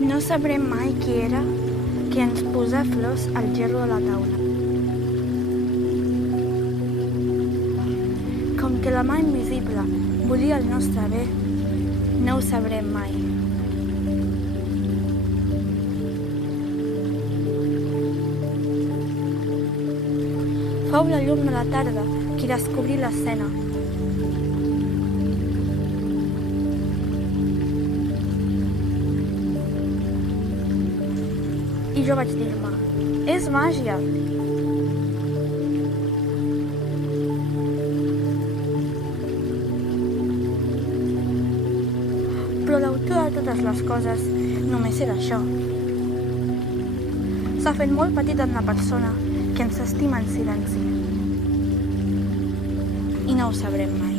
No sabrem mai qui era que ens posà flors al gerro a la taula. Com que la mà invisible volia el nostre bé, no ho sabrem mai. Fou la llum de la tarda qui descobrí l'escena. I jo vaig dir-me, és màgia! Però l'autor de totes les coses només era això. S'ha fet molt petit en la persona que ens estima en silenci. I no ho sabrem mai.